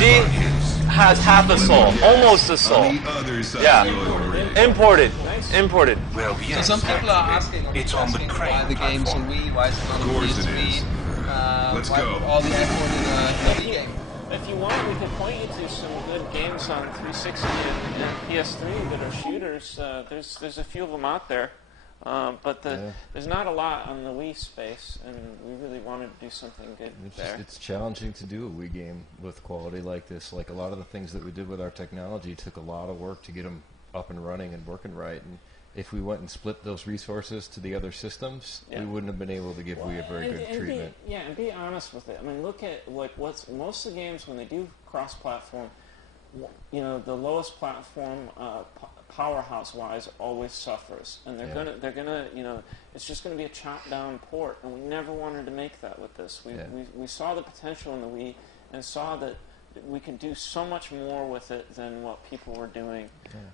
She has half a soul, almost a soul. Yeah, imported. Well, yes, So some people are asking, it's on the crane why the game's on Wii, why is it not on Of course it PSP? is. Let's why go. put all the effort in a Wii game? If you want, we could point you to some good games on 360 and PS3 that are shooters. There's a few of them out there, but there's not a lot on the Wii space, and we really wanted to do something good there. It's challenging to do a Wii game with quality like this. Like a lot of the things that we did with our technology took a lot of work to get them up and running and working right. And if we went and split those resources to the other systems, we wouldn't have been able to give Wii a very good treatment. And be honest with it. I mean, look at what's most of the games when they do cross-platform. You know, the lowest platform, powerhouse-wise, always suffers, and they're gonna, you know, it's just gonna be a chopped-down port, and we never wanted to make that with this. We saw the potential in the Wii, and saw that we could do so much more with it than what people were doing,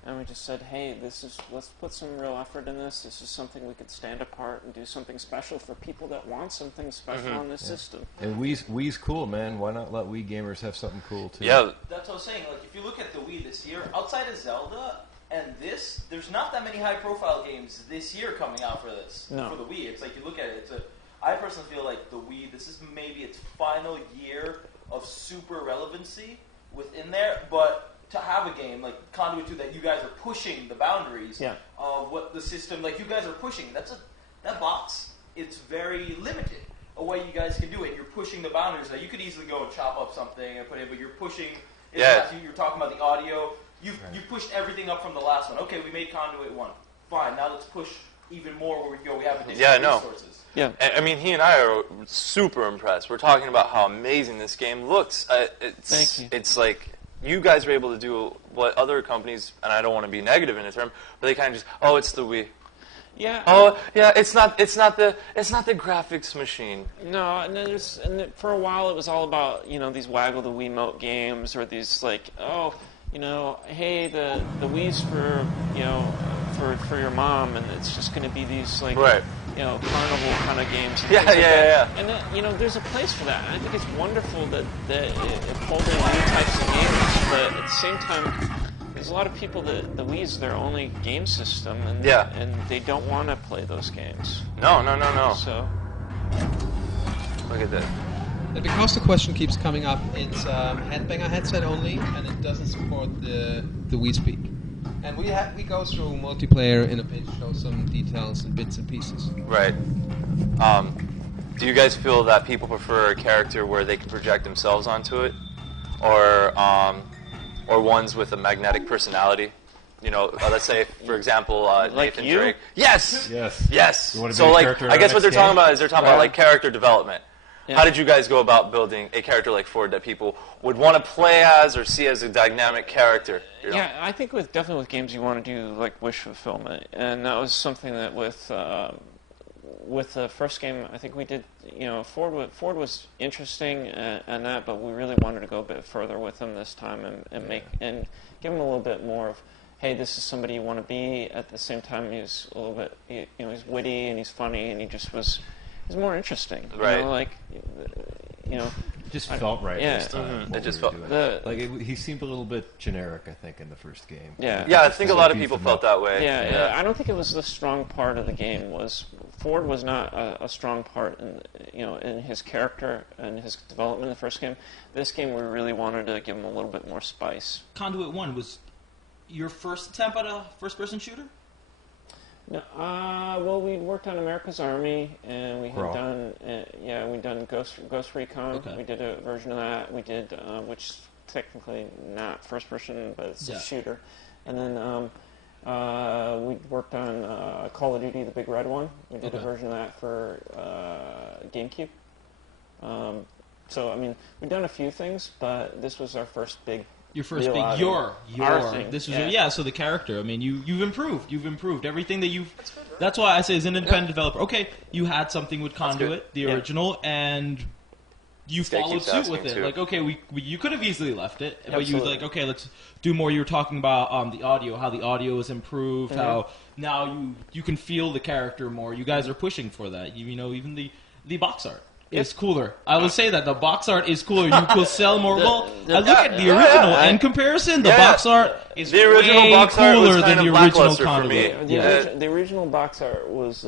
and we just said, hey, let's put some real effort in this. This is something we could stand apart and do something special for people that want something special on this system. And Wii's cool, man. Why not let Wii gamers have something cool too? Yeah, that's what I was saying. Like, if you look at the Wii this year, outside of Zelda and this, there's not that many high-profile games this year coming out for this. No. For the Wii, it's like you look at it. I personally feel like the Wii. This is maybe its final year of super relevancy within there, but to have a game like Conduit 2 that you guys are pushing the boundaries of what the system, like you guys are pushing, that box, it's very limited a way you guys can do it. You're pushing the boundaries. Now, you could easily go and chop up something and put it, but you're pushing, you're talking about the audio, you pushed everything up from the last one. Okay, we made Conduit 1. Fine, now let's push even more where we go. We have additional resources. Yeah, I mean, he and I are super impressed. We're talking about how amazing this game looks. Thank you. It's like you guys were able to do what other companies, and I don't want to be negative in a term, but they kind of just, it's the Wii. Yeah. Oh, yeah, it's not the graphics machine. No, and for a while it was all about, you know, these waggle the Wiimote games, or these like, you know, hey, the Wii's for, you know, for your mom, and it's just going to be these like, you know, carnival kind of games. Yeah. And you know, there's a place for that. And I think it's wonderful that it pulled in new types of games, but at the same time, there's a lot of people that the Wii's their only game system, and they don't want to play those games. No. So look at that. Because the question keeps coming up, it's Headbanger headset only, and it doesn't support the Wii Speak. And we go through multiplayer in a bit, show some details and bits and pieces. Right. Do you guys feel that people prefer a character where they can project themselves onto it, or ones with a magnetic personality? You know, let's say, for example, like Nathan Drake. Yes. You want to So, be a like, character in I our guess what next they're talking game? about is they're talking about like character development. Yeah. How did you guys go about building a character like Ford that people would want to play as or see as a dynamic character? You know? Yeah, I think definitely with games you want to do like wish fulfillment, and that was something that with the first game I think we did. You know, Ford was interesting and that, but we really wanted to go a bit further with him this time and make and give him a little bit more of, hey, this is somebody you want to be. At the same time, he's a little bit, you know, he's witty and he's funny and he's more interesting. Right. You know, like, you know. It just felt right this time. It just felt like he seemed a little bit generic, I think, in the first game. Yeah, I think a lot of people felt that way. Yeah, I don't think it was the strong part of the game. Ford was not a strong part in his character and his development in the first game. This game we really wanted to give him a little bit more spice. Conduit 1 was your first attempt at a first-person shooter? No, well, we worked on America's Army, and we had done, we'd done Ghost Recon. Okay. We did a version of that. We did, which technically not first person, but it's a shooter. And then we worked on Call of Duty: The Big Red One. We did a version of that for GameCube. So I mean, we've done a few things, but this was our first big. Your first big, our thing. This was so the character. I mean, you've improved everything that you've. That's why I say as an independent developer, okay, you had something with Conduit, the original, and you followed suit with it. Too. Like, okay, you could have easily left it, but Absolutely. you were like, okay, let's do more. You were talking about the audio, how the audio is improved, how now you can feel the character more. You guys are pushing for that. You know, even the box art. is cooler. I will say that the box art is cooler. You could sell more. Well, I look at the original. In comparison, the box art is the original way box art was cooler kind than of the original lackluster for me. Conduit. The original box art was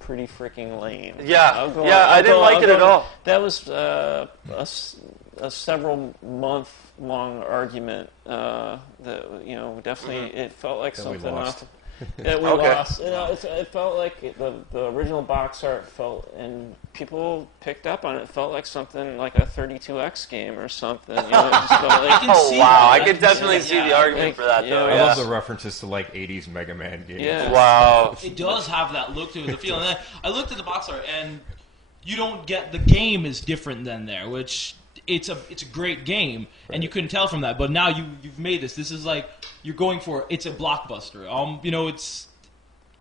pretty freaking lame. I didn't like it at all. That was a several month long argument. That definitely it felt like That we something lost. off. That we Okay. lost. It felt like the original box art felt, and people picked up on it. It felt like something like a 32X game or something. It just felt like, can Oh see wow, that. I could definitely see the argument Like, for that though. yeah. I Yeah. love the references to like 80s Mega Man games. Yeah. Wow. It does have that look to it, the feel. And I looked at the box art, and you don't get the game is different than there, which it's a great game, and you couldn't tell from that. But now you've made this. This is like you're going for it's a blockbuster.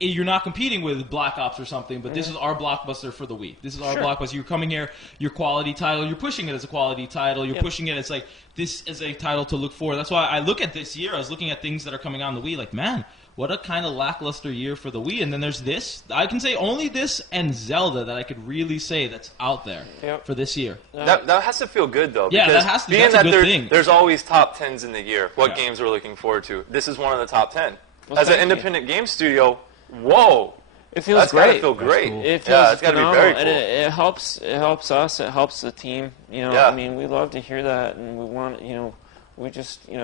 You're not competing with Black Ops or something, but this is our blockbuster for the Wii. This is our blockbuster. You're coming here, your quality title. You're pushing it as a quality title. You're pushing it as like this is a title to look for. That's why I look at this year. I was looking at things that are coming on the Wii, like man. What a kind of lackluster year for the Wii. And then there's this. I can say only this and Zelda that I could really say that's out there for this year. That has to feel good though. Yeah, because that has to. Being That's a that good thing. there's always top 10s in the year. What Yeah. games we're looking forward to? This is one of the top 10. Well, As an thank you. independent game studio, whoa, it feels that's great. gotta feel great. cool. It feels it's gotta be phenomenal, very cool. and it helps. It helps us. It helps the team. Yeah. I mean, we love to hear that, and we want. We just. We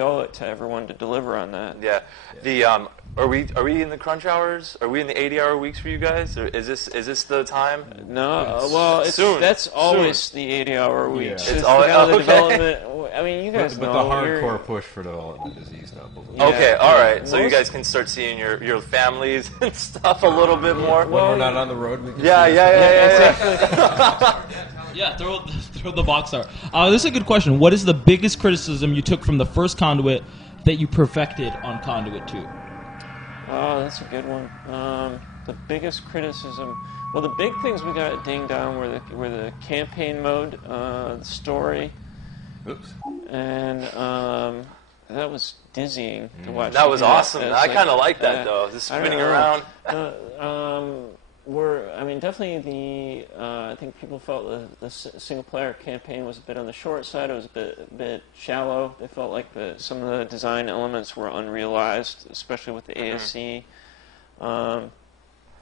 owe it to everyone to deliver on that. Yeah. The are we in the crunch hours? Are we in the 80-hour weeks for you guys? Or is this the time? No, well, it's Soon. that's always the 80-hour week. Yeah. It's It's just always- the okay. development. I mean, you guys But the know. hardcore push for development is eased up a little. Yeah. Okay, all right. So you Most- guys can start seeing your families and stuff a little bit more. When we're not on the road, we can Yeah. Yeah, throw the box art. This is a good question. What is the biggest criticism you took from the first Conduit that you perfected on Conduit 2? Oh, that's a good one. The biggest criticism. Well, the big things we got dinged down were the campaign mode, the story, Oops. and that was dizzying to watch. That was awesome. It's I like, kind of like that though. Just I don't spinning know. around. Definitely I think people felt the single-player campaign was a bit on the short side. It was a bit shallow. They felt like some of the design elements were unrealized, especially with the ASC. And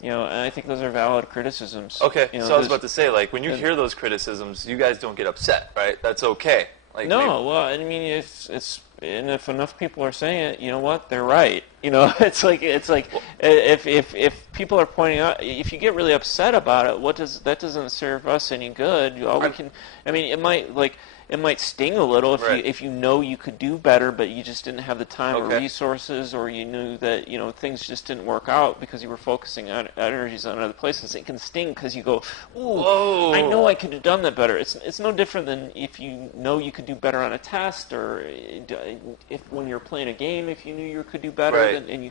I think those are valid criticisms. Okay, You know, so I was there's- about to say, like, when you there's- hear those criticisms, you guys don't get upset, right? That's okay. Like, No, well, I mean, if enough people are saying it, you know what? They're right. It's like if people are pointing out, if you get really upset about it, that doesn't serve us any good. All we can, I mean, it might sting a little if you know you could do better, but you just didn't have the time or resources, or you knew that things just didn't work out because you were focusing on energies on other places. It can sting because you go, "Ooh, Whoa. I know I could have done that better." It's no different than if you know you could do better on a test, or if when you're playing a game, if you knew you could do better, Right. and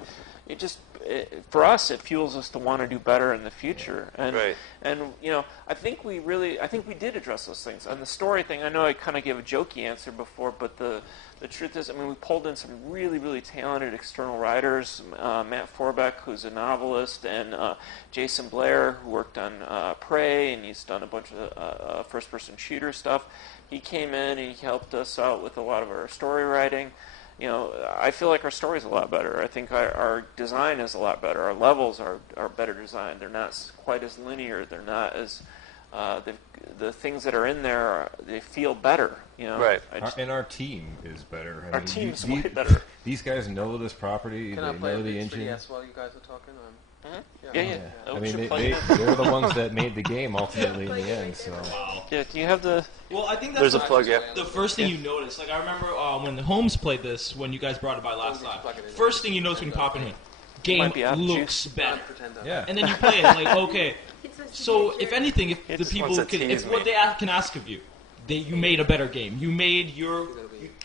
for us, it fuels us to want to do better in the future. And Right. and I think we did address those things. On the story thing, I know I kind of gave a jokey answer before, but the truth is, I mean, we pulled in some really, really talented external writers. Matt Forbeck, who's a novelist, and Jason Blair, who worked on Prey, and he's done a bunch of first-person shooter stuff. He came in and he helped us out with a lot of our story writing. I feel like our story is a lot better. I think our design is a lot better. Our levels are better designed. They're not quite as linear. They're not as the things that are in there. They feel better. Right. And our team is better. Our team's way better. These guys know this property. Can they I play know a the bit engine. 3DS while you guys are talking? Yeah. I We mean, should play it. they're the ones that made the game ultimately in the end. So Yeah, do you have the? Well, I think that's There's a plug, yeah. the first thing you notice. Like I remember when Holmes played this when you guys brought it by last time. First thing you notice when you pop in here, game Might be out of looks juice. better. yeah, And then you play it like, okay. So if anything, if the just people wants to can, tease if what me. they can ask of you, you made a better game. You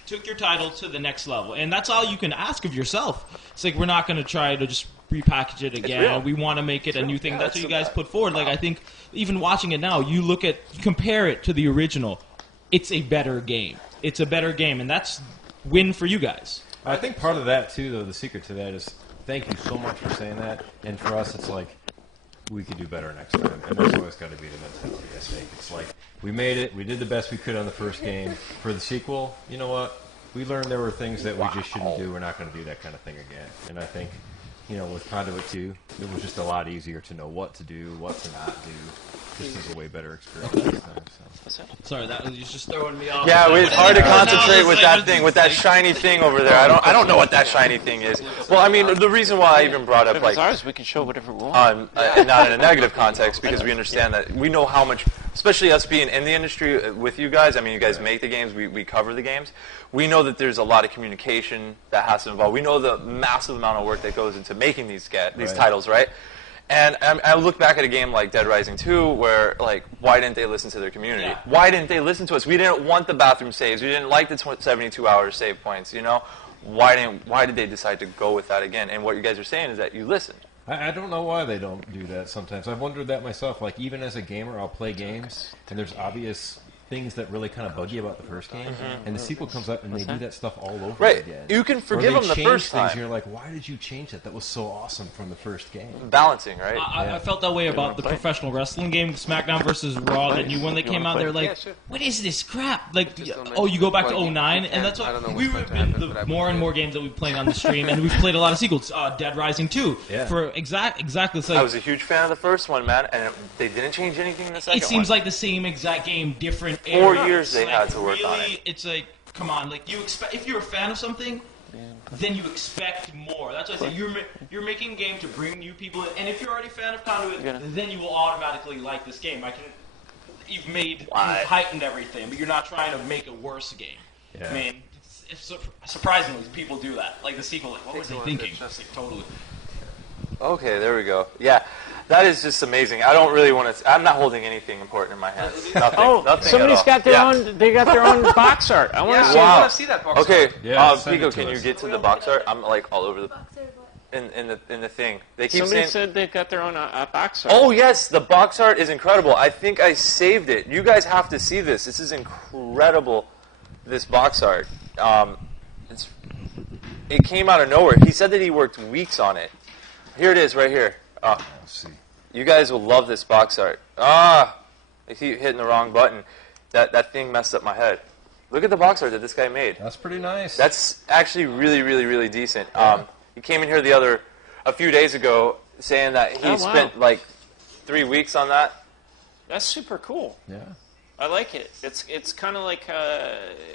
took your title to the next level, and that's all you can ask of yourself. It's like we're not going to try to just repackage it real. again. We want to make it a new thing. Yeah, That's what it's you guys put forward. Like I think even watching it now, you compare it to the original. It's a better game. It's a better game, and that's win for you guys. I think part of that too, though, the secret to that is thank you so much for saying that. And for us, it's like we could do better next time, and that's always got to be the mentality. I think it's like we made it, we did the best we could on the first game. For the sequel, you know what? We learned there were things that we just shouldn't do. We're not going to do that kind of thing again. And I think, with Conduit 2, it was just a lot easier to know what to do, what to not do. This is a way better experience this time. So. Sorry, that was just throwing me off. Yeah, it's hard to concentrate with that thing, with that shiny thing over there. I don't know what that shiny thing is. Well, I mean, the reason why I even brought up, If like, it's ours, we can show whatever we want. not in a negative context, because we understand that we know how much, especially us being in the industry with you guys. I mean, you guys make the games, we cover the games. We know that there's a lot of communication that has to involve. We know the massive amount of work that goes into making these titles, right? And I look back at a game like Dead Rising 2 where, like, why didn't they listen to their community? Yeah. Why didn't they listen to us? We didn't want the bathroom saves. We didn't like the 72-hour save points, Why did they decide to go with that again? And what you guys are saying is that you listened. I don't know why they don't do that sometimes. I've wondered that myself. Like, even as a gamer, I'll play games, and there's obvious things that really kind of bug you about the first game, and the sequel comes up and they do that stuff all over again. You can forgive or them they the change first things, time. and you're like, why did you change that? That was so awesome from the first game. Balancing, right? I felt that way about the professional wrestling game, SmackDown versus Raw, that new one that came out. They're like, what is this crap? Like, you go back to 09, and that's what we've been the more and more games that we've played on the stream, and we've played a lot of sequels. Dead Rising 2, for exactly. It's like, I was a huge fan of the first one, man, and they didn't change anything in the second one. it seems like the same exact game, different 4 era. years they Like, had to work on really, it. It's like, come on, like you expect if you're a fan of something, then you expect more. That's why I say you're making a game to bring new people in, and if you're already a fan of Conduit, then you will automatically like this game. You've heightened everything, but you're not trying to make a worse game. Yeah. I mean, surprisingly, people do that. Like the sequel, like what was they thinking? Just like, totally. Okay, there we go. Yeah, that is just amazing. I don't really want to. I'm not holding anything important in my hands. Nothing. Nothing Somebody's at all. got their own. They got their own box art. I want to see. Wow. I want to see that box. Okay, Yeah, send Pico, it to can you us. get to the box art? I'm like all over the in the thing. They keep Somebody saying. said they've got their own box art. Oh yes, the box art is incredible. I think I saved it. You guys have to see this. This is incredible. This box art. It came out of nowhere. He said that he worked weeks on it. Here it is, right here. Let's see. You guys will love this box art. I keep hitting the wrong button. That thing messed up my head. Look at the box art that this guy made. That's pretty nice. That's actually really, really, really decent. He came in here a few days ago, saying that he spent like 3 weeks on that. That's super cool. Yeah. I like it. It's kind of like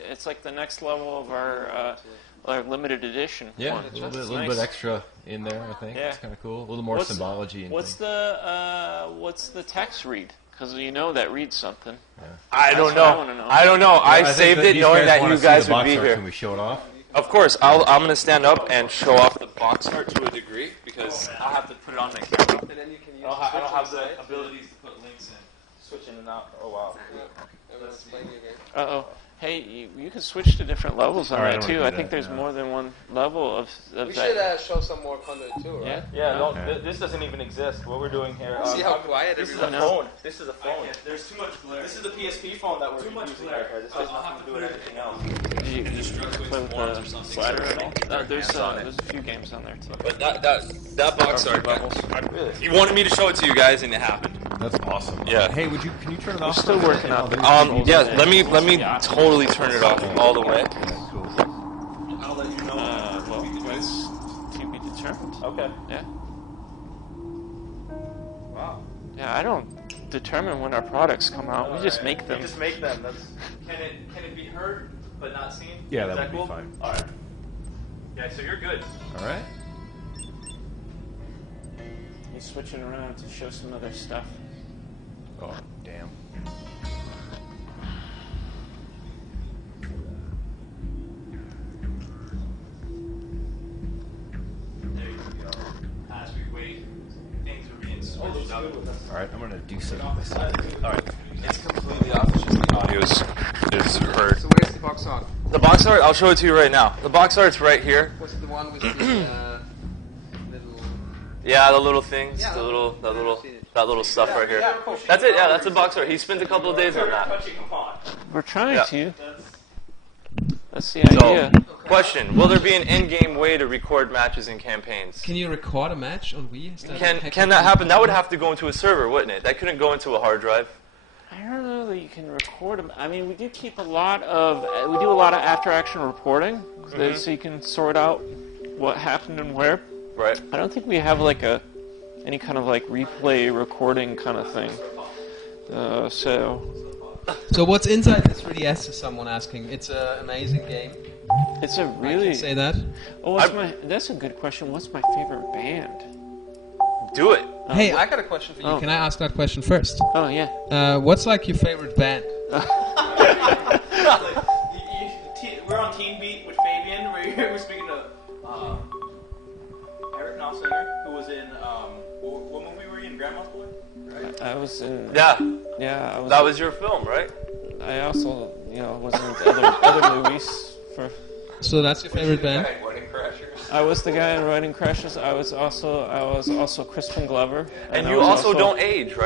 it's like the next level of our limited edition. Yeah, one. a little Nice. bit extra in there, I think. Yeah. It's kind of cool. A little more symbology. And What's things. what's the text read? Because that reads something. I don't That's what I know. wanna know. I don't know. I think saved it these knowing that wanna you see guys the would box be art. here. Can we show it off? Of course, I'm going to stand up and show off the box art to a degree because I have to put it on my camera. And then you can use I don't have the abilities to put links in. Switch in and out. Oh wow. Everyone's playing your game. Uh-oh. Hey, you can switch to different levels on All right, that I too. wanna I do think that, there's yeah. more than one level of We that. should show some more Conduit too, right? Yeah. Yeah, no, Okay. this doesn't even exist. What we're doing here. See how quiet This is everyone a is? phone. This is a phone. There's too much glare. This is the PSP phone that we're using right here. This has nothing to do with anything else. Did you play with the slider at all? There's a few games on there too. But that box art, he wanted me to show it to you guys, and it happened. That's awesome. Yeah. Hey, can you turn it off? Still working out. Yeah. Let me totally turn it off all the way. Cool. I'll let you know. Well, it's to be determined. Okay. Yeah. Wow. Yeah, I don't determine when our products come out. We just make them. We just make them. Can it be heard but not seen? Yeah, Is that would cool? be fine. All right. Yeah, so you're good. All right. He's switching around to show some other stuff. Oh, damn. There you go. As we wait, things are being switched up. All right, I'm gonna do something myself. All right. It's completely off. It's just the audio is heard. So where's the box art? The box art, I'll show it to you right now. The box art's right here. What's the one with the little... Yeah, the little things, Yeah. that little stuff right here. That's it. Yeah, that's a box art. He spent a couple of days on that. We're trying Yeah. to. That's the So, idea. question: will there be an in-game way to record matches and campaigns? Can you record a match on Wii? Is that Can that happen? That would have to go into a server, wouldn't it? That couldn't go into a hard drive. I don't know that you can record them. I mean, we do keep a lot of after-action reporting, so you can sort out what happened and where. Right. I don't think we have like any kind of like replay recording kind of thing. So what's inside this 3DS? Is someone asking? It's an amazing game. It's a I really. can say that. Oh, that's a good question. What's my favorite band? Do it. Hey, I got a question for you. Oh. Can I ask that question first? Oh yeah. What's like your favorite band? We're on Team Beat with Fabian. We're speaking to Eric Knopfsinger, who was in what movie were you in? Grandma's Boy. Right. I was in. Yeah. Yeah. That was your film, right? I also, was in other movies for. So that's your favorite band? I was the guy in Wedding Crashers. I was also Crispin Glover. And I you was also don't age, right?